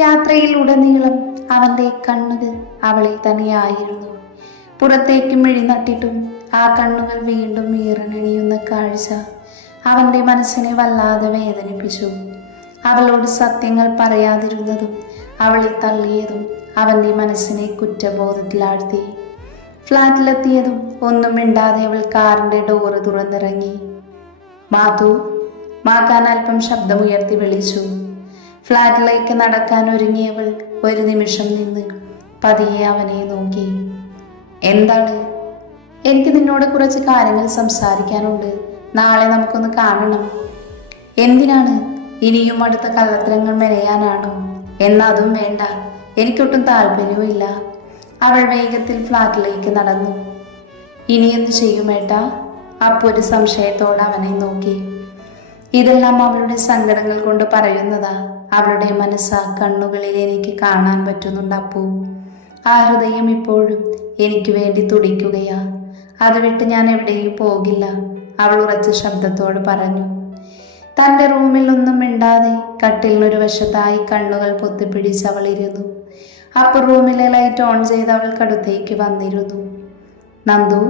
യാത്രയിലുടനീളം അവന്റെ കണ്ണുകൾ അവളിൽ തന്നെയായിരുന്നു. പുറത്തേക്ക് മിഴി നട്ടിട്ടും ആ കണ്ണുകൾ വീണ്ടും ഈറനണിയുന്ന കാഴ്ച അവന്റെ മനസ്സിനെ വല്ലാതെ വേദനിപ്പിച്ചു. അവളോട് സത്യങ്ങൾ പറയാതിരുന്നതും അവളെ തള്ളിയതും അവന്റെ മനസ്സിനെ കുറ്റബോധത്തിലാഴ്ത്തി. ഫ്ലാറ്റിലെത്തിയതും ഒന്നും മിണ്ടാതെ അവൾ കാറിന്റെ ഡോറ് തുറന്നിറങ്ങി. മാധു, മാക്കാൻ അല്പം ശബ്ദമുയർത്തി വിളിച്ചു. ഫ്ലാറ്റിലേക്ക് നടക്കാൻ ഒരുങ്ങിയവൾ ഒരു നിമിഷം നിന്ന് പതിയെ അവനെ നോക്കി. എന്താണ്? എനിക്ക് നിന്നോട് കുറച്ച് കാര്യങ്ങൾ സംസാരിക്കാനുണ്ട്. നാളെ നമുക്കൊന്ന് കാണണം. എന്തിനാണ്? ഇനിയും അടുത്ത കള്ളത്തരങ്ങൾ മെനയാനാണോ? എന്നാ അതും വേണ്ട, എനിക്കൊട്ടും താല്പര്യവുമില്ല. അവൾ വേഗത്തിൽ ഫ്ലാറ്റിലേക്ക് നടന്നു. ഇനി എന്ത് ചെയ്യുമേട്ടാ? അപ്പോ ഒരു സംശയത്തോടെ അവനെ നോക്കി. ഇതെല്ലാം അവളുടെ സങ്കടങ്ങൾ കൊണ്ട് പറയുന്നതാ. അവളുടെ മനസ്സാ കണ്ണുകളിൽ എനിക്ക് കാണാൻ പറ്റുന്നുണ്ട് അപ്പു. ആ ഹൃദയം ഇപ്പോഴും എനിക്ക് വേണ്ടി തുടിക്കുകയാ. അത് വിട്ട് ഞാൻ എവിടെയും പോകില്ല, അവൾ ഉറച്ച ശബ്ദത്തോട് പറഞ്ഞു. തൻ്റെ റൂമിൽ ഒന്നും മിണ്ടാതെ കട്ടിലിനൊരു വശത്തായി കണ്ണുകൾ പൊത്തിപ്പിടിച്ച് അവൾ ഇരുന്നു. അപ്പോൾ റൂമിലെ ലൈറ്റ് ഓൺ ചെയ്ത് അവൾക്കടുത്തേക്ക് വന്നിരുന്നു. നന്ദു,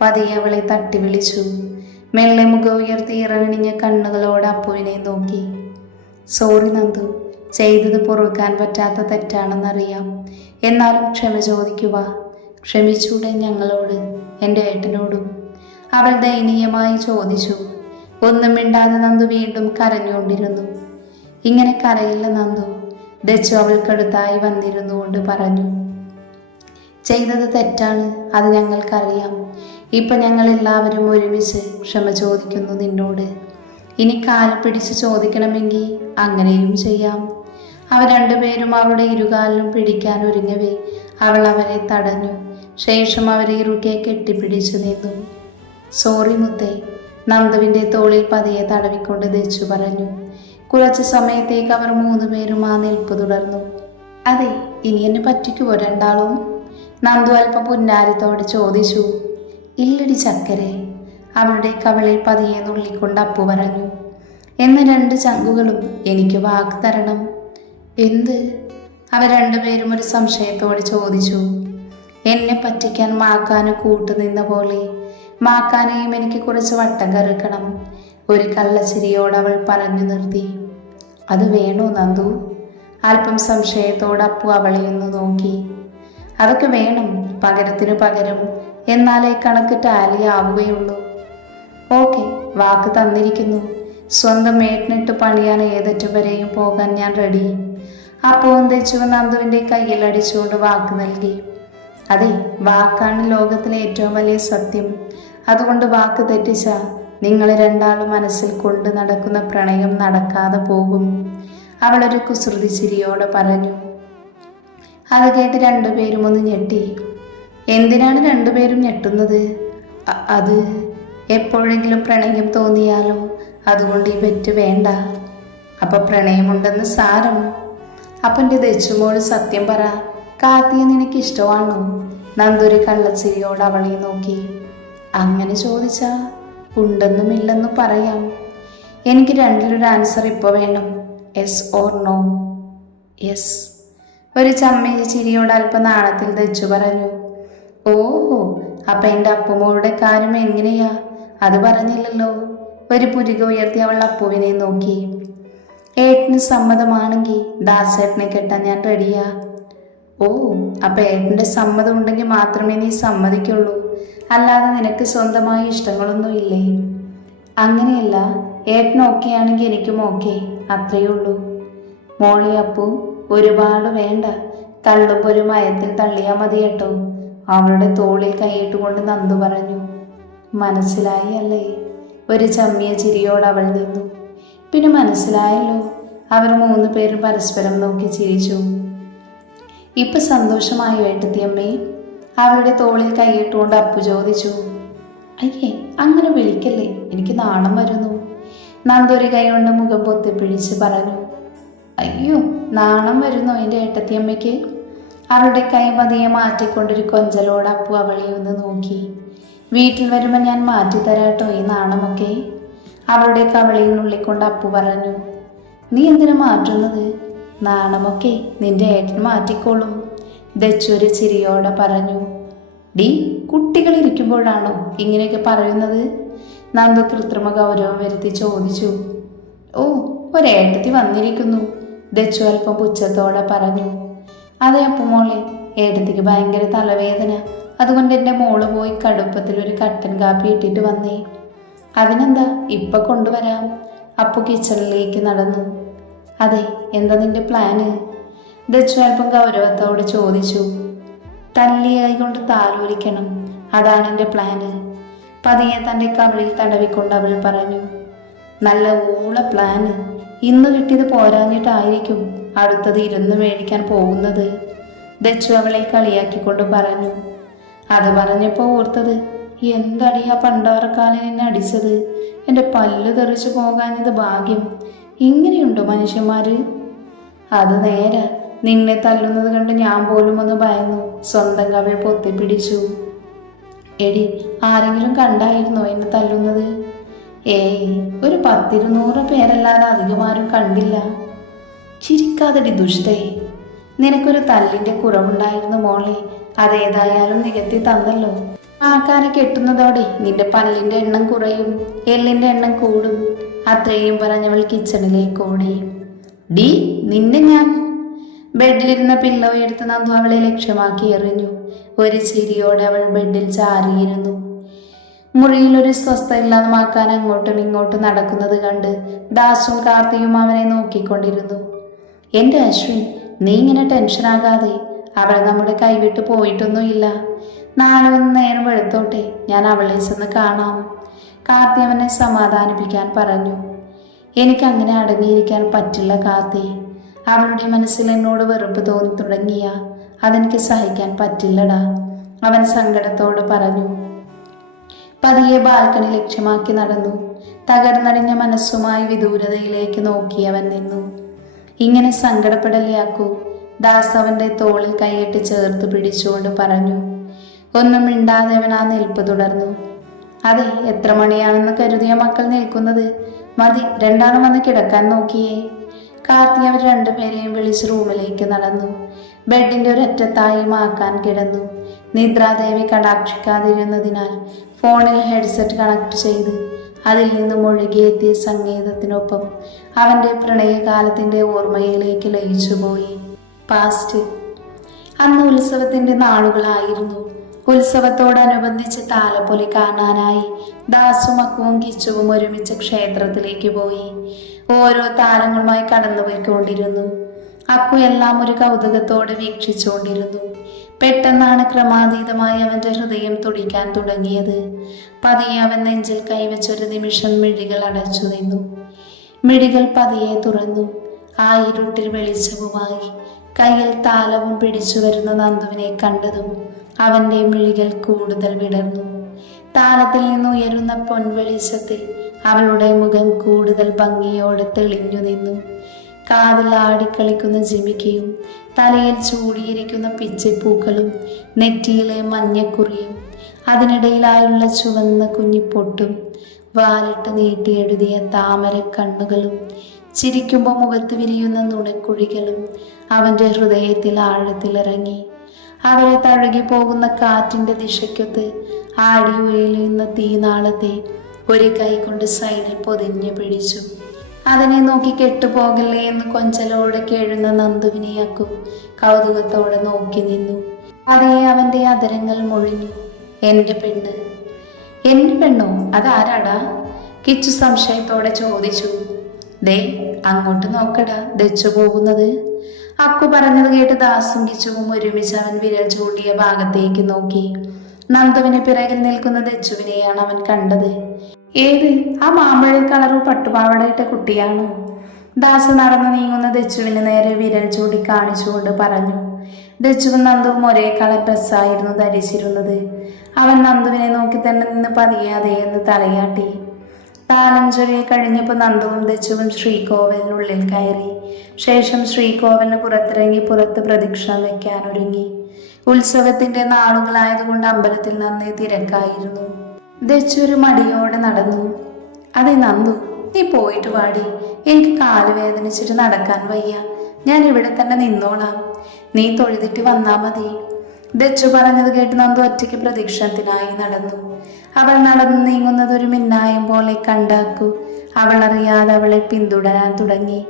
പതിയെ അവളെ തട്ടി വിളിച്ചു. മെല്ലെ മുഖം ഉയർത്തി ഇറങ്ങണിഞ്ഞ കണ്ണുകളോട് അപ്പുവിനെ നോക്കി. സോറി നന്ദു, ചെയ്തത് പൊറുക്കാൻ പറ്റാത്ത തെറ്റാണെന്നറിയാം. എന്നാലും ക്ഷമ ചോദിക്കുക. ക്ഷമിച്ചൂടെ ഞങ്ങളോട്, എൻ്റെ ഏട്ടനോടും? അവൾ ദയനീയമായി ചോദിച്ചു. ഒന്നും മിണ്ടാതെ നന്ദു വീണ്ടും കരഞ്ഞുകൊണ്ടിരുന്നു. ഇങ്ങനെ കരയില്ല നന്ദു, ദച്ചു അവൾക്കടുത്തായി വന്നിരുന്നു കൊണ്ട് പറഞ്ഞു. ചെയ്തത് തെറ്റാണ്, അത് ഞങ്ങൾക്കറിയാം. ഇപ്പൊ ഞങ്ങൾ എല്ലാവരും ഒരുമിച്ച് ക്ഷമ ചോദിക്കുന്നു നിന്നോട്. ഇനി കാൽ പിടിച്ച് ചോദിക്കണമെങ്കിൽ അങ്ങനെയും ചെയ്യാം. അവർ രണ്ടുപേരും അവളുടെ ഇരുകാലിലും പിടിക്കാൻ ഒരുങ്ങവേ അവൾ അവരെ തടഞ്ഞു. ശേഷം അവരെ ഇറുകെ കെട്ടിപ്പിടിച്ചു നിന്നു. സോറി മുത്തേ, നന്ദുവിൻ്റെ തോളിൽ പതിയെ തടവിക്കൊണ്ട് ദച്ചു പറഞ്ഞു. കുറച്ച് സമയത്തേക്ക് അവർ മൂന്നുപേരും ആ നിൽപ്പ് തുടർന്നു. അതെ, ഇനി എന്നെ പറ്റിക്കുവോ രണ്ടാളും? നന്ദു അല്പം പുന്നാരത്തോടെ ചോദിച്ചു. ഇല്ലടി ചക്കരെ, അവളുടെ കവളിൽ പതിയെ നുള്ളിക്കൊണ്ട് അപ്പു പറഞ്ഞു. എന്ന രണ്ട് ചങ്കുകളും എനിക്ക് വാക്ക് തരണം. എന്ത്? അവർ രണ്ടുപേരും ഒരു സംശയത്തോടെ ചോദിച്ചു. എന്നെ പറ്റിക്കാൻ മാക്കാന് കൂട്ടുനിന്ന പോലെ മാക്കാനെയും എനിക്ക് കുറച്ച് വട്ടം കറുക്കണം, ഒരു കള്ളച്ചിരിയോട് അവൾ പറഞ്ഞു നിർത്തി. അത് വേണോ നന്ദു? അല്പം സംശയത്തോടെ അപ്പു അവളെയൊന്ന് നോക്കി. അതൊക്കെ വേണം, പകരത്തിനു പകരം, എന്നാലേ കണക്ക് ടാലി ആവുകയുള്ളൂ. ഓക്കെ, വാക്ക് തന്നിരിക്കുന്നു. സ്വന്തം മേട്ടിനിട്ട് പണിയാൻ ഏതറ്റം വരെയും പോകാൻ ഞാൻ റെഡി. അപ്പോൾ തെച്ചു നന്ദുവിൻ്റെ കയ്യിൽ അടിച്ചുകൊണ്ട് വാക്ക് നൽകി. അതെ, വാക്കാണ് ലോകത്തിലെ ഏറ്റവും വലിയ സത്യം. അതുകൊണ്ട് വാക്ക് തെറ്റിച്ച നിങ്ങൾ രണ്ടാളും മനസ്സിൽ കൊണ്ട് നടക്കുന്ന പ്രണയം നടക്കാതെ പോകും, അവളൊരു കുസൃതി ചിരിയോടെ പറഞ്ഞു. അത് കേട്ട് രണ്ടുപേരും ഒന്ന് ഞെട്ടി. എന്തിനാണ് രണ്ടുപേരും ഞെട്ടുന്നത്? അത് എപ്പോഴെങ്കിലും പ്രണയം തോന്നിയാലോ, അതുകൊണ്ട് ഈ പെറ്റ് വേണ്ട. അപ്പൊ പ്രണയമുണ്ടെന്ന് സാരം. അപ്പൻ്റെ ദച്ചുമോള് സത്യം പറ, കാത്തിയെ നിനക്ക് ഇഷ്ടമാണോ? നന്ദൊരു കള്ളച്ചിരിയോട് അവളെ നോക്കി. അങ്ങനെ ചോദിച്ചാ ഉണ്ടെന്നും ഇല്ലെന്നും പറയാം. എനിക്ക് രണ്ടിലൊരു ആൻസർ ഇപ്പോൾ വേണം, യെസ് ഓർ നോ. യെസ്, ഒരു ചമ്മേരി ചിരിയോട് അല്പം നാണത്തിൽ ദച്ചു പറഞ്ഞു. ഓഹോ, അപ്പൊ എൻ്റെ അപ്പുമോളുടെ കാര്യം എങ്ങനെയാ? അത് പറഞ്ഞില്ലല്ലോ. ഒരു പുരിക ഉയർത്തി അവൾ അപ്പുവിനെ നോക്കി. ഏട്ടന് സമ്മതമാണെങ്കിൽ ദാസേട്ടനെ കെട്ടാൻ ഞാൻ റെഡിയാ. ഓ, അപ്പൊ ഏട്ടൻ്റെ സമ്മതം ഉണ്ടെങ്കിൽ മാത്രമേ നീ സമ്മതിക്കുള്ളൂ, അല്ലാതെ നിനക്ക് സ്വന്തമായി ഇഷ്ടങ്ങളൊന്നും ഇല്ലേ? അങ്ങനെയല്ല, ഏട്ടൻ ഓക്കെ ആണെങ്കിൽ എനിക്കും ഓക്കെ, അത്രയേ ഉള്ളൂ. മോളെ അപ്പു, ഒരുപാട് വേണ്ട, തള്ളുമ്പോൾ ഒരു മയത്തിൽ തള്ളിയാൽ മതി കേട്ടോ, അവളുടെ തോളിൽ കൈയിട്ടുകൊണ്ട് നന്ദു പറഞ്ഞു. മനസ്സിലായി അല്ലേ? ഒരു ചമ്മിയ ചിരിയോട് അവൾ നിന്നു. പിന്നെ മനസ്സിലായല്ലോ. അവർ മൂന്ന് പേരും പരസ്പരം നോക്കി ചിരിച്ചു. ഇപ്പൊ സന്തോഷമായോ ഏട്ടത്തിയമ്മേ? അവളുടെ തോളിൽ കൈയിട്ടുകൊണ്ട് അപ്പു ചോദിച്ചു. അയ്യേ, അങ്ങനെ വിളിക്കല്ലേ, എനിക്ക് നാണം വരുന്നു. നന്ദൊരു കൈ കൊണ്ട് മുഖം പൊത്തിപ്പിടിച്ച് പറഞ്ഞു. അയ്യോ, നാണം വരുന്നോ എൻ്റെ ഏട്ടത്തിയമ്മയ്ക്ക്? അവളുടെ കൈ പതിയെ മാറ്റിക്കൊണ്ടൊരു കൊഞ്ചലോട് അപ്പു അവളെ ഒന്ന് നോക്കി. വീട്ടിൽ വരുമ്പോൾ ഞാൻ മാറ്റിത്തരാട്ടോ ഈ നാണമൊക്കെ, അവളുടെ കവളിൽ നുള്ളിക്കൊണ്ട് അപ്പു പറഞ്ഞു. നീ എന്തിനു മാറ്റുന്നത്? നാണമൊക്കെ നിന്റെ ഏട്ടൻ മാറ്റിക്കോളും, ദച്ചു ഒരു ചിരിയോടെ പറഞ്ഞു. ഡി, കുട്ടികൾ ഇരിക്കുമ്പോഴാണോ ഇങ്ങനെയൊക്കെ പറയുന്നത്? നന്ദു കൃത്രിമ ഗൗരവം വരുത്തി ചോദിച്ചു. ഓ, ഒരേട്ടത്തി വന്നിരിക്കുന്നു, ദച്ചു അല്പം പുച്ഛത്തോടെ പറഞ്ഞു. അതെ അപ്പുമോളെ, ഏട്ടത്തിക്ക് ഭയങ്കര തലവേദന, അതുകൊണ്ട് എൻ്റെ മോള് പോയി കടുപ്പത്തിൽ ഒരു കട്ടൻ കാപ്പി ഇട്ടിട്ട് വന്നേ. അതിനെന്താ, ഇപ്പൊ കൊണ്ടുവരാം. അപ്പു കിച്ചണിലേക്ക് നടന്നു. അതെ, എന്താ നിന്റെ പ്ലാന്? ദച്ചു അല്പം ഗൗരവത്തോടെ ചോദിച്ചു. തല്ലിയ കൈകൊണ്ട് താലോലിക്കണം, അതാണ് എൻ്റെ പ്ലാന്. പതിയെ തൻ്റെ കവിളിൽ തടവിക്കൊണ്ട് അവൾ പറഞ്ഞു. നല്ല ഊള പ്ലാന്. ഇന്ന് കിട്ടിയത് പോരാഞ്ഞിട്ടായിരിക്കും അടുത്തത് ഇരുന്ന് മേടിക്കാൻ പോകുന്നത്, ദച്ചു അവളെ കളിയാക്കിക്കൊണ്ട് പറഞ്ഞു. അത് പറഞ്ഞപ്പോൾ ഓർത്തത്, എന്തടിയാ പണ്ടാറക്കാലൻ എന്നെ അടിച്ചത്. എൻ്റെ പല്ല് തെറിച്ചു പോകാഞ്ഞത് ഭാഗ്യം. ഇങ്ങനെയുണ്ടോ മനുഷ്യന്മാര്? അത് നേരെ, നിന്നെ തല്ലുന്നത് കണ്ട് ഞാൻ പോലും ഒന്ന് ഭയന്നു. സ്വന്തം കവിൾ പൊത്തിപ്പിടിച്ചു. എടി, ആരെങ്കിലും കണ്ടായിരുന്നോ എന്നെ തല്ലുന്നത്? ഏയ്, ഒരു 10-200 പേരല്ലാതെ അധികമാരും കണ്ടില്ല. ചിരിക്കാതടി ദുഷ്ടേ, നിനക്കൊരു തല്ലിൻ്റെ കുറവുണ്ടായിരുന്നു മോളെ, അതേതായാലും നികത്തി തന്നല്ലോ. ആക്കാനെ കെട്ടുന്നതോടെ നിന്റെ പല്ലിൻ്റെ എണ്ണം കുറയും, എല്ലിൻ്റെ എണ്ണം കൂടും. അത്രയും പറഞ്ഞവൾ കിച്ചണിലേക്ക് ഓടി. ഡി, നിന്നെ ഞാൻ... ബെഡിലിരുന്ന പില്ലോ എടുത്ത് നന്ദു അവളെ ലക്ഷ്യമാക്കി എറിഞ്ഞു. ഒരു ചിരിയോടെ അവൾ ബെഡിൽ ചാരിയിരുന്നു. മുറിയിൽ ഒരു സ്വസ്ഥയില്ലാതമാക്കാൻ അങ്ങോട്ടും ഇങ്ങോട്ടും നടക്കുന്നത് കണ്ട് ദാസും കാർത്തിയും അവനെ നോക്കിക്കൊണ്ടിരുന്നു. എൻ്റെ അശ്വിൻ, നീ ഇങ്ങനെ ടെൻഷനാകാതെ, അവൾ നമ്മുടെ കൈവിട്ട് പോയിട്ടൊന്നുമില്ല. നാളെ ഒന്ന് നേരം വെളുത്തോട്ടെ, ഞാൻ അവളെ ചെന്ന് കാണാം, കാർത്തി അവനെ സമാധാനിപ്പിക്കാൻ പറഞ്ഞു. എനിക്കങ്ങനെ അടങ്ങിയിരിക്കാൻ പറ്റില്ല കാർത്തി. അവളുടെ മനസ്സിൽ എന്നോട് വെറുപ്പ് തോന്നി തുടങ്ങിയ അതെനിക്ക് സഹിക്കാൻ പറ്റില്ലടാ, അവൻ സങ്കടത്തോട് പറഞ്ഞു. പതിയെ ബാൽക്കണി ലക്ഷ്യമാക്കി നടന്നു. തകർന്നടിഞ്ഞ മനസ്സുമായി വിദൂരതയിലേക്ക് നോക്കിയവൻ നിന്നു. ഇങ്ങനെ സങ്കടപ്പെടലേ ആക്കൂ, ദാസ് അവൻ്റെ തോളിൽ കൈയിട്ട് ചേർത്ത് പിടിച്ചുകൊണ്ട് പറഞ്ഞു. ഒന്നും മിണ്ടാതെ അവൻ ആ നിൽപ്പ് തുടർന്നു. അതെ, എത്ര മണിയാണെന്ന് കരുതിയ മക്കൾ നിൽക്കുന്നത്? മതി, രണ്ടാളും വന്ന് കിടക്കാൻ നോക്കിയേ. കാർത്തി അവർ രണ്ടുപേരെയും വിളിച്ച് റൂമിലേക്ക് നടന്നു. ബെഡിൻ്റെ ഒരറ്റത്തായി മാക്കാൻ കിടന്നു. നിദ്രാദേവി കടാക്ഷിക്കാതിരുന്നതിനാൽ ഫോണിൽ ഹെഡ്സെറ്റ് കണക്ട് ചെയ്ത് അതിൽ നിന്നും ഒഴുകിയെത്തിയ സംഗീതത്തിനൊപ്പം അവൻ്റെ പ്രണയകാലത്തിൻ്റെ ഓർമ്മയിലേക്ക് ലയിച്ചുപോയി. പാസ്റ്റ്. അന്ന് ഉത്സവത്തിൻ്റെ നാളുകളായിരുന്നു. ഉത്സവത്തോടനുബന്ധിച്ച് താലപ്പൊലി കാണാനായി ദാസും അക്കുവും കിച്ചുവും ഒരുമിച്ച് ക്ഷേത്രത്തിലേക്ക് പോയി. ഓരോ താരങ്ങളുമായി കടന്നുപോയിക്കൊണ്ടിരുന്നു. അക്കു എല്ലാം ഒരു കൗതുകത്തോടെ വീക്ഷിച്ചുകൊണ്ടിരുന്നു. പെട്ടെന്നാണ് ക്രമാതീതമായി അവൻ്റെ ഹൃദയം തുടിക്കാൻ തുടങ്ങിയത്. പതിയെ അവൻ നെഞ്ചിൽ കൈവച്ചൊരു നിമിഷം മിഴികൾ അടച്ചു നിന്നു. മിഴികൾ പതിയെ തുറന്നു. ആ ഇരുട്ടിൽ വെളിച്ചവുമായി കയ്യിൽ താലവും പിടിച്ചു വരുന്ന നന്ദുവിനെ കണ്ടതും അവൻ്റെ മിഴികൾ കൂടുതൽ വിടർന്നു. താലത്തിൽ നിന്ന് ഉയരുന്ന പൊൻവെളിച്ചത്തിൽ അവളുടെ മുഖം കൂടുതൽ ഭംഗിയോടെ തെളിഞ്ഞു നിന്നു. കാതിൽ ആടിക്കളിക്കുന്ന ജിമിക്കയും തലയിൽ ചൂടിയിരിക്കുന്ന പിച്ചപ്പൂക്കളും നെറ്റിയിലെ മഞ്ഞക്കുറിയും അതിനിടയിലായുള്ള ചുവന്ന കുഞ്ഞിപ്പൊട്ടും വാലിട്ട് നീട്ടിയെഴുതിയ താമര കണ്ണുകളും ചിരിക്കുമ്പോൾ മുഖത്ത് വിരിയുന്ന നുണക്കുഴികളും അവൻ്റെ ഹൃദയത്തിൽ ആഴത്തിലിറങ്ങി. അവരെ തഴുകി പോകുന്ന കാറ്റിൻ്റെ ദിശയ്ക്കൊത്ത് ആടിയുയരുന്ന തീനാളത്തെ ഒരു കൈ കൊണ്ട് സൈഡിൽ പൊതിഞ്ഞു പിടിച്ചു. അതിനെ നോക്കി കെട്ടുപോകല്ലേ എന്ന് കൊഞ്ചലോടെ കേഴുന്ന നന്ദുവിനെയാക്കും കൗതുകത്തോടെ നോക്കി നിന്നു. അതേ അവൻ്റെ അതരങ്ങൾ മൊഴിഞ്ഞു. എൻ്റെ പെണ്ണ്. എൻ്റെ പെണ്ണോ? അതാരാടാ? കിച്ചു സംശയത്തോടെ ചോദിച്ചു. ദേ അങ്ങോട്ട് നോക്കടാ, ദച്ചു പോകുന്നത്. അക്കു പറഞ്ഞത് കേട്ട് ദാസും കിച്ചുവും ഒരുമിച്ച് അവൻ വിരൽ ചൂണ്ടിയ ഭാഗത്തേക്ക് നോക്കി. നന്ദുവിന് പിറകിൽ നിൽക്കുന്ന ദച്ചുവിനെയാണ് അവൻ കണ്ടത്. ഏത്? ആ മാമ്പഴ കളറു പട്ടുപാവടയിട്ട കുട്ടിയാണോ? ദാസ് നടന്നു നീങ്ങുന്ന ദച്ചുവിന് നേരെ വിരൽ ചൂണ്ടി കാണിച്ചുകൊണ്ട് പറഞ്ഞു. ദച്ചുവും നന്ദുവും ഒരേ കളർ ഡ്രസ്സായിരുന്നു ധരിച്ചിരുന്നത്. അവൻ നന്ദുവിനെ നോക്കി തന്നെ നിന്ന് പതിയെ അതേന്ന് തലയാട്ടി. താലം ചൊല്ലി കഴിഞ്ഞപ്പോൾ നന്ദുവും ദച്ചുവും ശ്രീകോവിലിനുള്ളിൽ കയറി. ശേഷം ശ്രീകോവിലിന് പുറത്തിറങ്ങി പുറത്ത് പ്രദക്ഷിണം വെക്കാനൊരുങ്ങി. ഉത്സവത്തിന്റെ നാളുകളായതുകൊണ്ട് അമ്പലത്തിൽ നന്നേ തിരക്കായിരുന്നു. ദച്ചു ഒരു മടിയോടെ നടന്നു. അതെ നന്ദു, നീ പോയിട്ട് വാടി, എനിക്ക് കാല് വേദനിച്ചിട്ട് നടക്കാൻ വയ്യ. ഞാൻ ഇവിടെ തന്നെ നിന്നോളാം, നീ തൊഴുതിട്ട് വന്നാ മതി. ദച്ചു പറഞ്ഞത് കേട്ട് നന്ദു ഒറ്റയ്ക്ക് പ്രദക്ഷിണത്തിനായി നടന്നു. അവൾ നടന്നു നീങ്ങുന്നത് ഒരു മിന്നായം പോലെ കണ്ടാക്കു അവൾ അറിയാതെ അവളെ പിന്തുടരാൻ തുടങ്ങി.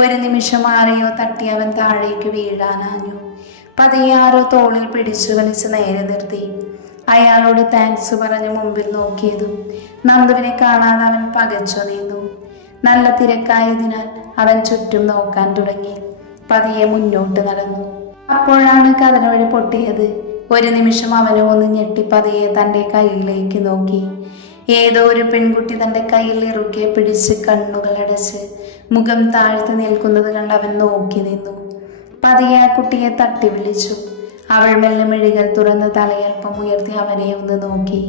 ഒരു നിമിഷം ആരെയോ തട്ടി അവൻ താഴേക്ക് വീഴാനാഞ്ഞു. പതിയെ ആരോ തോളിൽ പിടിച്ചു വലിച്ച് നേരെ നിർത്തി. അയാളോട് താങ്ക്സ് പറഞ്ഞു മുമ്പിൽ നോക്കിയതും നന്ദുവിനെ കാണാതെ അവൻ പകച്ചു നിന്നു. നല്ല തിരക്കായതിനാൽ അവൻ ചുറ്റും നോക്കാൻ തുടങ്ങി. പതിയെ മുന്നോട്ട് നടന്നു. അപ്പോഴാണ് കതനവഴി പൊട്ടിയത്. ഒരു നിമിഷം അവനും ഒന്ന് ഞെട്ടി പതിയെ തൻ്റെ കയ്യിലേക്ക് നോക്കി. ഏതോ ഒരു പെൺകുട്ടി തൻ്റെ കയ്യിൽ ഇറുക്കെ പിടിച്ച് കണ്ണുകളടച്ച് മുഖം താഴ്ത്തി നിൽക്കുന്നത് കണ്ട് അവൻ നോക്കി നിന്നു. പതിയെ ആ കുട്ടിയെ തട്ടി വിളിച്ചു. അവൾ മെല്ലെ മിഴികൾ തുറന്ന് തലയൽപ്പം ഉയർത്തി അവനെ ഒന്ന് നോക്കി.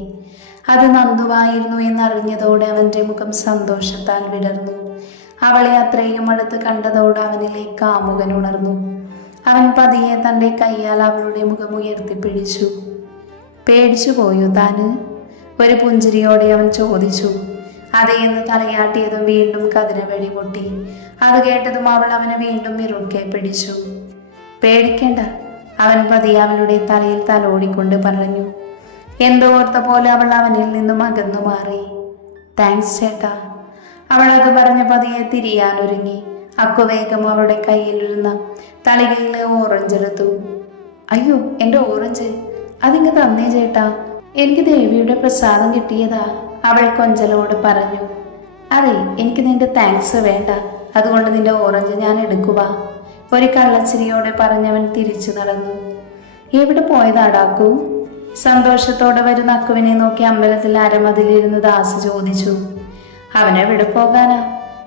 അത് നന്ദുവായിരുന്നു എന്നറിഞ്ഞതോടെ അവൻ്റെ മുഖം സന്തോഷത്താൽ വിടർന്നു. അവളെ അത്രയും അടുത്ത് കണ്ടതോടെ അവനിലേക്ക് കാമുകൻ ഉണർന്നു. അവൻ പതിയെ തൻ്റെ കൈയാൽ അവളുടെ മുഖം ഉയർത്തിപ്പിടിച്ചു. പേടിച്ചു പോയോ താന്? ഒരു പുഞ്ചിരിയോടെ അവൻ ചോദിച്ചു. അതേന്ന് തലയാട്ടിയതും വീണ്ടും കതിരവെടി പൊട്ടി. അത് കേട്ടതും അവൾ അവനെ വീണ്ടും ഇറുക്കെ പിടിച്ചു. പേടിക്കേണ്ട, അവൻ പതിയെ അവളുടെ തലയിൽ തലോടിക്കൊണ്ട് പറഞ്ഞു. എന്തോ ഓർത്ത പോലെ അവൾ അവനിൽ നിന്നും അകന്നു മാറി. താങ്ക്സ് ചേട്ടാ. അവൾ അത് പറഞ്ഞ പതിയെ തിരിയാനൊരുങ്ങി. അക്കുവേഗം അവളുടെ കയ്യിലിരുന്ന തളികയിലെ ഓറഞ്ച് എടുത്തു. അയ്യോ, എൻ്റെ ഓറഞ്ച് അതിങ്ങ് തന്നേ ചേട്ടാ, എനിക്ക് ദേവിയുടെ പ്രസാദം കിട്ടിയതാ, അവൾ കൊഞ്ചലോട് പറഞ്ഞു. അതെ, എനിക്ക് നിന്റെ താങ്ക്സ് വേണ്ട, അതുകൊണ്ട് നിന്റെ ഓറഞ്ച് ഞാൻ എടുക്കുക, ഒരു കള്ളച്ചിരിയോടെ പറഞ്ഞവൻ തിരിച്ചു നടന്നു. എവിടെ പോയതാടാക്കു? സന്തോഷത്തോടെ വരുന്ന അക്കുവിനെ നോക്കി അമ്പലത്തിൽ അരമതിലിരുന്ന് ദാസ് ചോദിച്ചു. അവനെവിടെ പോകാനാ?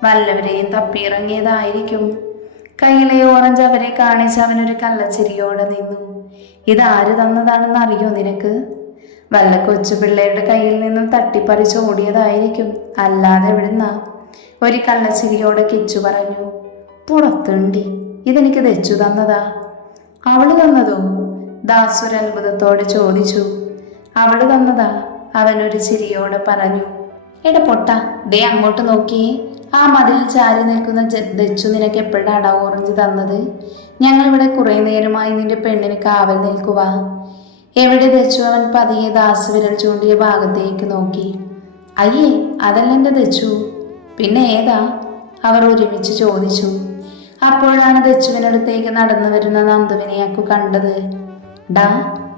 വല്ലവരെയും തപ്പിയിറങ്ങിയതായിരിക്കും. കയ്യിലെ ഓറഞ്ച് അവരെ കാണിച്ച് അവനൊരു കള്ളച്ചിരിയോടെ നിന്നു. ഇതാര് തന്നതാണെന്ന് അറിയോ നിനക്ക്? വല്ല കൊച്ചു പിള്ളേരുടെ കയ്യിൽ നിന്നും തട്ടിപ്പറിച്ച് ഓടിയതായിരിക്കും, അല്ലാതെ എവിടുന്നാ? ഒരു കള്ളച്ചിരിയോടെ കിച്ചു പറഞ്ഞു. പുറത്തുണ്ടി, ഇതെനിക്ക് തെച്ചു തന്നതാ. അവള് തന്നതോ? ദാസ് ഒരു അത്ഭുതത്തോടെ ചോദിച്ചു. അവള് തന്നതാ, അവനൊരു ചിരിയോടെ പറഞ്ഞു. എട പൊട്ട, ദേ അങ്ങോട്ട് നോക്കിയേ, ആ മതിൽ ചാരി നിൽക്കുന്ന ദച്ചു നിനക്ക് എപ്പോഴാടാ ഓറഞ്ച് തന്നത്? ഞങ്ങളിവിടെ കുറെ നേരമായി നിന്റെ പെണ്ണിന് കാവൽ നിൽക്കുക. എവിടെ ദച്ചു? അവൻ പതിയെ ദാസ് വിരൽ ചൂണ്ടിയ ഭാഗത്തേക്ക് നോക്കി. അയ്യേ, അതല്ല എൻ്റെ ദച്ചു. പിന്നെ ഏതാ? അവർ ഒരുമിച്ച് ചോദിച്ചു. അപ്പോഴാണ് ദച്ചുവിനടുത്തേക്ക് നടന്നു വരുന്ന നന്ദുവിനെ അക്കു കണ്ടത്. ഡാ,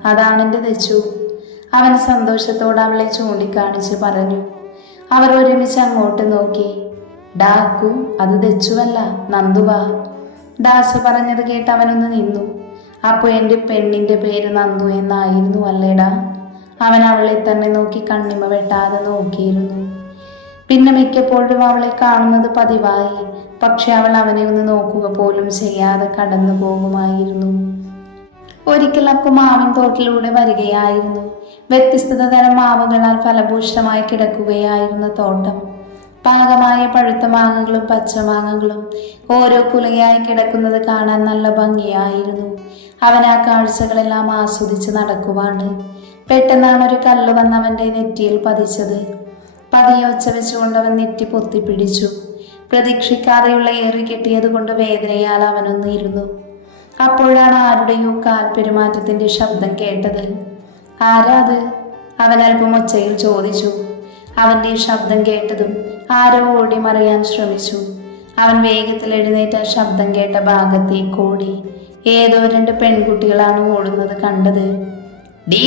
അതാണെൻ്റെ ദച്ചു, അവൻ സന്തോഷത്തോടെ അവളെ ചൂണ്ടിക്കാണിച്ച് പറഞ്ഞു. അവർ ഒരുമിച്ച് അങ്ങോട്ട് നോക്കി. ഡാക്കു, അത് ദച്ചുവല്ല, നന്ദുവാ. ദാസ് പറഞ്ഞത് കേട്ട് അവനൊന്ന് നിന്നു. അപ്പോൾ എൻ്റെ പെണ്ണിൻ്റെ പേര് നന്ദു എന്നായിരുന്നു അല്ലേടാ? അവൻ അവളെ തന്നെ നോക്കി കണ്ണിമ വെട്ടാതെ നോക്കിയിരുന്നു. പിന്നെ മിക്കപ്പോഴും അവളെ കാണുന്നത് പതിവായി. പക്ഷെ അവൾ അവനെ ഒന്ന് നോക്കുക പോലും ചെയ്യാതെ കടന്നു പോകുമായിരുന്നു. ഒരിക്കൽ അക്കു മാവിൻ തോട്ടിലൂടെ വരികയായിരുന്നു. വ്യത്യസ്ത തരം മാവുകളാൽ ഫലഭൂഷ്ടമായി കിടക്കുകയായിരുന്ന തോട്ടം. പാകമായ പഴുത്ത മാങ്ങകളും പച്ചമാങ്ങകളും ഓരോ കുലയായി കിടക്കുന്നത് കാണാൻ നല്ല ഭംഗിയായിരുന്നു. അവൻ ആ കാഴ്ചകളെല്ലാം ആസ്വദിച്ച് നടക്കുവാണ്. പെട്ടെന്നാണ് ഒരു കല്ല് വന്നവൻ്റെ നെറ്റിയിൽ പതിച്ചത്. പതിയെ ഒച്ച വെച്ചുകൊണ്ട് അവൻ നെറ്റി പൊത്തിപ്പിടിച്ചു. പ്രതീക്ഷിക്കാതെയുള്ള ഏറി കെട്ടിയത് കൊണ്ട് വേദനയാൽ അവനൊന്ന് ഇരുന്നു. അപ്പോഴാണ് ആരുടെയോ കാൽപെരുമാറ്റത്തിന്റെ ശബ്ദം കേട്ടത്. ആരാത്? അവൻ അല്പം ഒച്ചയിൽ ചോദിച്ചു. അവന്റെ ശബ്ദം കേട്ടതും ആരോ ഓടി മറയാൻ ശ്രമിച്ചു. അവൻ വേഗത്തിൽ എഴുന്നേറ്റ് ആ ശബ്ദം കേട്ട ഭാഗത്തേക്ക് ഓടി. ഏതോ 2 പെൺകുട്ടികളാണ് ഓടുന്നത് കണ്ടത്. ഡീ,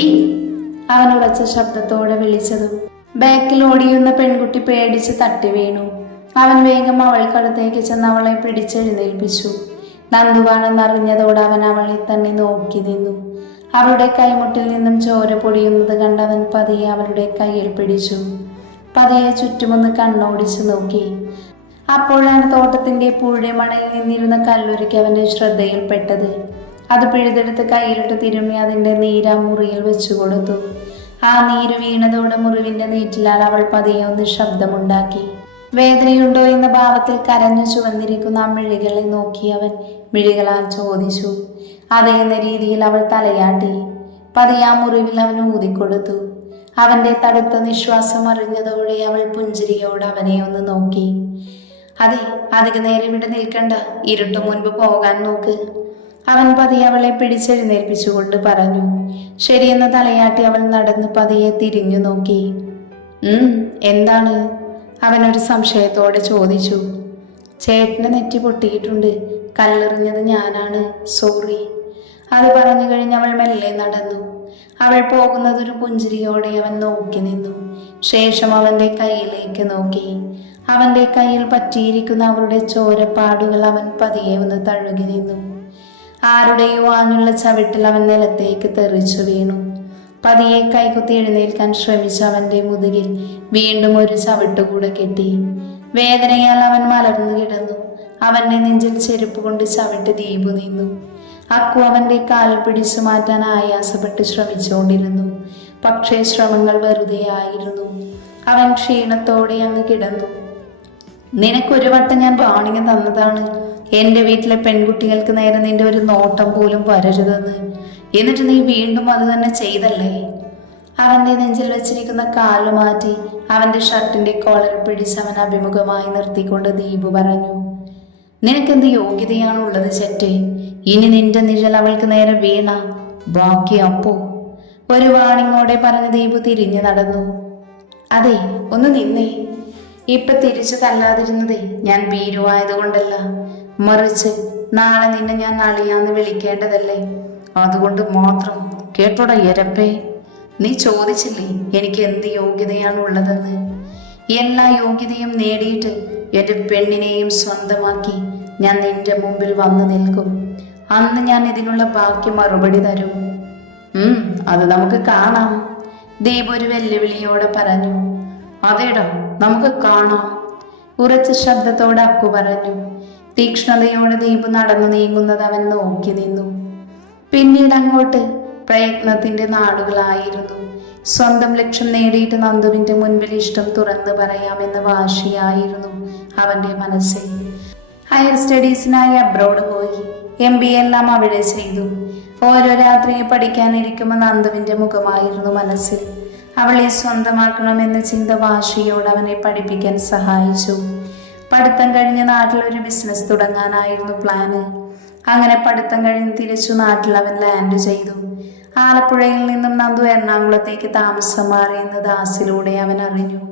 അവൻ ഉറച്ച ശബ്ദത്തോടെ വിളിച്ചതും ബാക്കിൽ ഓടിയുന്ന പെൺകുട്ടി പേടിച്ച് തട്ടി വീണു. അവൻ വേഗം അവൾക്കടുത്തേക്ക് ചെന്ന് അവളെ പിടിച്ചെഴുന്നേൽപ്പിച്ചു. നന്ദുവാണെന്നറിഞ്ഞതോടെ അവൻ അവളെ തന്നെ നോക്കി നിന്നു. അവളുടെ കൈമുട്ടിൽ നിന്നും ചോര പൊടിയുന്നത് കണ്ടവൻ പതിയെ അവളുടെ കയ്യിൽ പിടിച്ചു. പതിയെ ചുറ്റുമൊന്ന് കണ്ണോടിച്ചു നോക്കി. അപ്പോഴാണ് തോട്ടത്തിന്റെ പുഴമണയിൽ നിന്നിരുന്ന കല്ലുരുക്കി അവന്റെ ശ്രദ്ധയിൽപ്പെട്ടത്. അത് പിഴുതെടുത്ത് കയ്യിലിട്ട് തിരുമ്മി അതിന്റെ നീരാ മുറിയിൽ വെച്ചു കൊടുത്തു. ആ നീര് വീണതോടെ മുറിവിന്റെ നീറ്റിലാൽ അവൾ പതിയെ ഒന്ന് ശബ്ദമുണ്ടാക്കി. വേദനയുണ്ടോ എന്ന ഭാവത്തിൽ കരഞ്ഞു ചുവന്നിരിക്കുന്ന ആ മിഴികളെ നോക്കി അവൻ മിഴികളാൽ ചോദിച്ചു. അതേന്ന രീതിയിൽ അവൾ തലയാട്ടി. പതിയെ ആ മുറിവിൽ അവൻ ഊതിക്കൊടുത്തു. അവന്റെ തടുത്ത നിശ്വാസം അറിഞ്ഞതോടെ അവൾ പുഞ്ചിരിയോട് അവനെ ഒന്ന് നോക്കി. അതെ, അധിക നേരം ഇവിടെ നിൽക്കണ്ട, ഇരുട്ടു മുൻപ് പോകാൻ നോക്ക്. അവൻ പതിയെ അവളെ പിടിച്ചെഴുന്നേൽപ്പിച്ചുകൊണ്ട് പറഞ്ഞു. ശരിയെന്ന് തലയാട്ടി അവൾ നടന്ന് പതിയെ തിരിഞ്ഞു നോക്കി. എന്താണ്? അവനൊരു സംശയത്തോടെ ചോദിച്ചു. ചേട്ടന് നെറ്റി പൊട്ടിയിട്ടുണ്ട്, കല്ലെറിഞ്ഞത് ഞാനാണ്, സോറി. അത് പറഞ്ഞു കഴിഞ്ഞ് അവൾ മെല്ലെ നടന്നു. അവൾ പോകുന്നതൊരു പുഞ്ചിരിയോടെ അവൻ നോക്കി നിന്നു. ശേഷം അവന്റെ കയ്യിലേക്ക് നോക്കി. അവന്റെ കയ്യിൽ പറ്റിയിരിക്കുന്ന അവളുടെ ചോരപ്പാടുകൾ അവൻ പതിയെ ഒന്ന് തഴുകി നിന്നു. ആരുടെയോ ആഞ്ഞുള്ള ചവിട്ടിൽ അവൻ നിലത്തേക്ക് തെറിച്ചു വീണു. പതിയെ കൈകുത്തി എഴുന്നേൽക്കാൻ ശ്രമിച്ച അവന്റെ മുതുകിൽ വീണ്ടും ഒരു ചവിട്ടുകൂടെ കെട്ടി. വേദനയാൽ അവൻ മലർന്നു കിടന്നു. അവന്റെ നെഞ്ചിൽ ചെരുപ്പ് കൊണ്ട് ചവിട്ട് ദീപു നിന്നു. അക്കു അവന്റെ കാൽ പിടിച്ചു മാറ്റാൻ ആയാസപ്പെട്ട് ശ്രമിച്ചുകൊണ്ടിരുന്നു. പക്ഷേ ശ്രമങ്ങൾ വെറുതെ ആയിരുന്നു. അവൻ ക്ഷീണത്തോടെ അങ്ങ് കിടന്നു. നിനക്കൊരു വട്ടം ഞാൻ വാണിംഗ് തന്നതാണ്, എന്റെ വീട്ടിലെ പെൺകുട്ടികൾക്ക് നേരെ നിന്റെ ഒരു നോട്ടം പോലും വരരുതെന്ന്. എന്നിട്ട് നീ വീണ്ടും അത് തന്നെ ചെയ്തല്ലേ? അവന്റെ നെഞ്ചിൽ വെച്ചിരിക്കുന്ന കാല് മാറ്റി അവന്റെ ഷർട്ടിന്റെ കോളർ പിടിച്ച് അവൻ അഭിമുഖമായി നിർത്തിക്കൊണ്ട് ദീപു പറഞ്ഞു. നിനക്കെന്ത് യോഗ്യതയാണുള്ളത് ചെറ്റെ? ഇനി നിന്റെ നിഴൽ അവൾക്ക് നേരെ വീണ ബാക്കി അപ്പോ. ഒരു വാണിങ്ങോടെ പറഞ്ഞ് ദീപു തിരിഞ്ഞു നടന്നു. അതെ, ഒന്ന് നിന്നേ. ഇപ്പൊ തിരിച്ചു തല്ലാതിരുന്നതേ ഞാൻ ഭീരുവായതുകൊണ്ടല്ല, മറിച്ച് നാളെ നിന്നെ ഞാൻ അളിയാന്ന് വിളിക്കേണ്ടതല്ലേ, അതുകൊണ്ട് മാത്രം. കേട്ടോട എരപ്പേ, നീ ചോദിച്ചില്ലേ എനിക്ക് എന്ത് യോഗ്യതയാണുള്ളതെന്ന്? എല്ലാ യോഗ്യതയും നേടിയിട്ട് എൻ്റെ പെണ്ണിനെയും സ്വന്തമാക്കി ഞാൻ നിന്റെ മുമ്പിൽ വന്നു നിൽക്കും. അന്ന് ഞാൻ ഇതിനുള്ള ബാക്കി മറുപടി തരും. അത് നമുക്ക് കാണാം, ദീപ് ഒരു വെല്ലുവിളിയോടെ പറഞ്ഞു. അതേടാ, നമുക്ക് കാണാം, ഉറച്ച ശബ്ദത്തോടെ അക്കു പറഞ്ഞു. തീക്ഷ്ണതയോടെ ദീപ് നടന്നു നീങ്ങുന്നത് അവൻ നോക്കി നിന്നു. പിന്നീട് അങ്ങോട്ട് പ്രയത്നത്തിന്റെ നാടുകളായിരുന്നു. സ്വന്തം ലക്ഷ്യം നേടിയിട്ട് നന്ദുവിന്റെ മുൻപിൽ ഇഷ്ടം തുറന്നു പറയാമെന്ന വാശിയായിരുന്നു അവന്റെ മനസ്സിൽ. ഹയർ സ്റ്റഡീസിനായി അബ്രോഡ് പോയി. MBA എല്ലാം അവിടെ ചെയ്തു. ഓരോ രാത്രിയെ പഠിക്കാനിരിക്കുമ്പോൾ നന്ദുവിന്റെ മുഖമായിരുന്നു മനസ്സിൽ. അവളെ സ്വന്തമാക്കണമെന്ന ചിന്ത വാശിയോട് അവനെ പഠിപ്പിക്കാൻ സഹായിച്ചു. പഠിത്തം കഴിഞ്ഞ് നാട്ടിലൊരു ബിസിനസ് തുടങ്ങാനായിരുന്നു പ്ലാന്. അങ്ങനെ പഠിത്തം കഴിഞ്ഞ് തിരിച്ചു നാട്ടിൽ അവൻ ലാൻഡ് ചെയ്തു. ആലപ്പുഴയിൽ നിന്നും നന്ദു എറണാകുളത്തേക്ക് താമസം മാറിയെന്ന് ദാസിലൂടെ അവൻ അറിഞ്ഞു.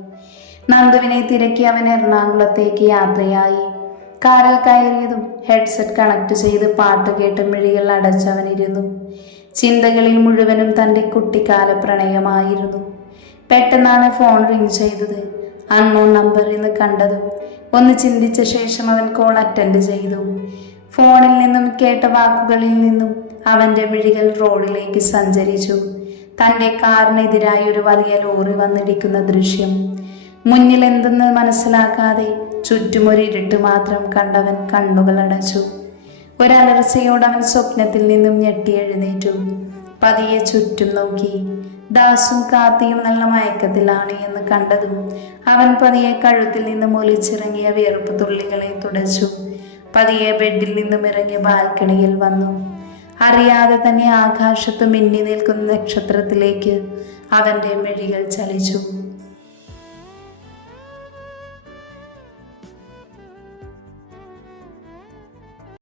നന്ദുവിനെ തിരക്കി അവൻ എറണാകുളത്തേക്ക് യാത്രയായി. കാറിൽ കയറിയതും ഹെഡ്സെറ്റ് കണക്ട് ചെയ്ത് പാട്ട് കേട്ട് മിഴികൾ അടച്ചവനിരുന്നു. ചിന്തകളിൽ മുഴുവനും തൻ്റെ കുട്ടിക്കാല പ്രണയമായിരുന്നു. പെട്ടെന്നാണ് ഫോൺ റിങ് ചെയ്തത്. അൺനോൺ നമ്പർ എന്ന് കണ്ടതും ഒന്ന് ചിന്തിച്ച ശേഷം അവൻ കോൾ അറ്റൻഡ് ചെയ്തു. ഫോണിൽ നിന്നും കേട്ട വാക്കുകളിൽ നിന്നും അവൻ്റെ മിഴികൾ റോഡിലേക്ക് സഞ്ചരിച്ചു. തൻ്റെ കാറിനെതിരായി ഒരു വലിയ ലോറി വന്നിടിക്കുന്ന ദൃശ്യം. മുന്നിൽ എന്തെന്ന് മനസ്സിലാക്കാതെ ചുറ്റുമൊരിരുട്ട് മാത്രം കണ്ടവൻ കണ്ണുകൾ അടച്ചു. ഒരലർച്ചയോട് അവൻ സ്വപ്നത്തിൽ നിന്നും ഞെട്ടി എഴുന്നേറ്റു. പതിയെ ചുറ്റും നോക്കി. ദാസും കാത്തിയും നല്ല മയക്കത്തിലാണ് എന്ന് കണ്ടതും അവൻ പതിയെ കഴുത്തിൽ നിന്നും ഒലിച്ചിറങ്ങിയ വിയർപ്പ് തുള്ളികളെ തുടച്ചു. പതിയെ ബെഡിൽ നിന്നും ഇറങ്ങിയ ബാൽക്കണിയിൽ വന്നു. അറിയാതെ തന്നെ ആകാശത്ത് മിന്നി നിൽക്കുന്ന നക്ഷത്രത്തിലേക്ക് അവൻ്റെ മിഴികൾ ചലിച്ചു.